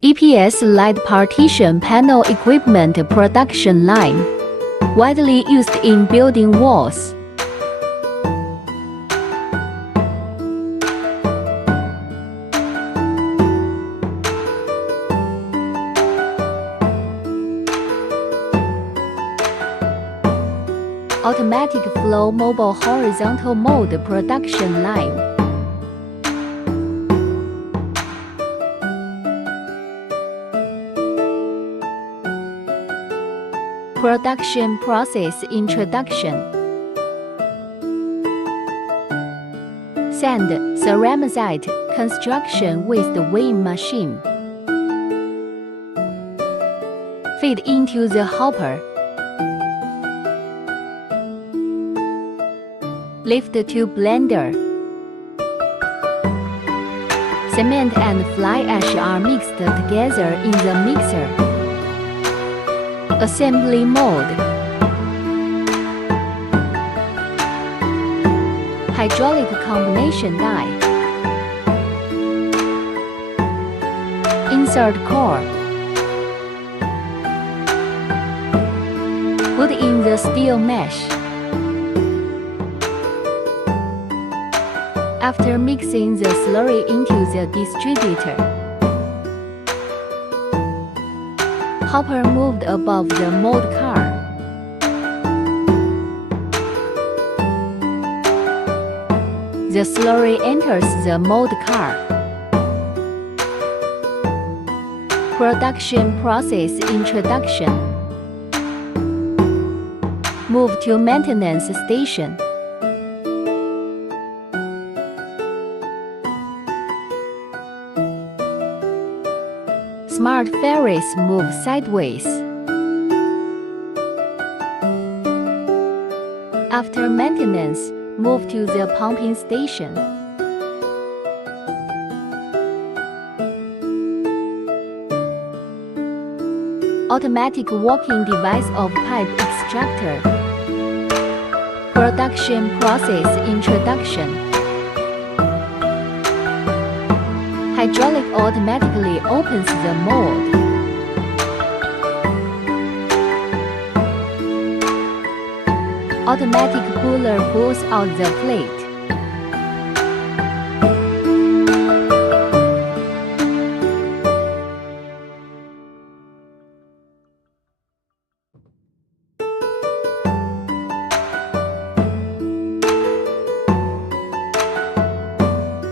EPS light partition panel equipment production line, widely used in building walls. Automatic flow mobile horizontal mold production line. Production process introduction. Sand, ceramazite, construction with the weighing machine. Feed into the hopper. Lift to blender. Cement and fly ash are mixed together in the mixer. Assembly mode. Hydraulic combination die. Insert core. Put in the steel mesh. After mixing the slurry into the distributor, hopper moved above the mold car. The slurry enters the mold car. Production process introduction. Move to maintenance station. Smart ferries move sideways. After maintenance, move to the pumping station. Automatic walking device of pipe extractor. Production process introduction. Hydraulic automatically opens the mold. Automatic puller pulls out the plate.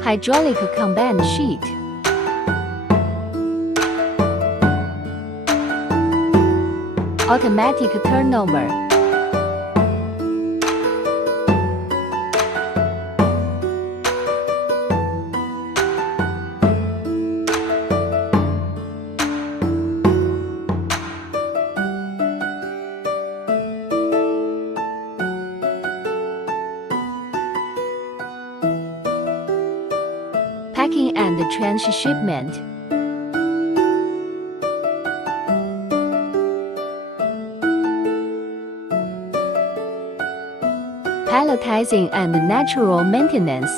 Hydraulic combined sheet. Automatic turnover. Packing and transshipment. Palletizing and natural maintenance.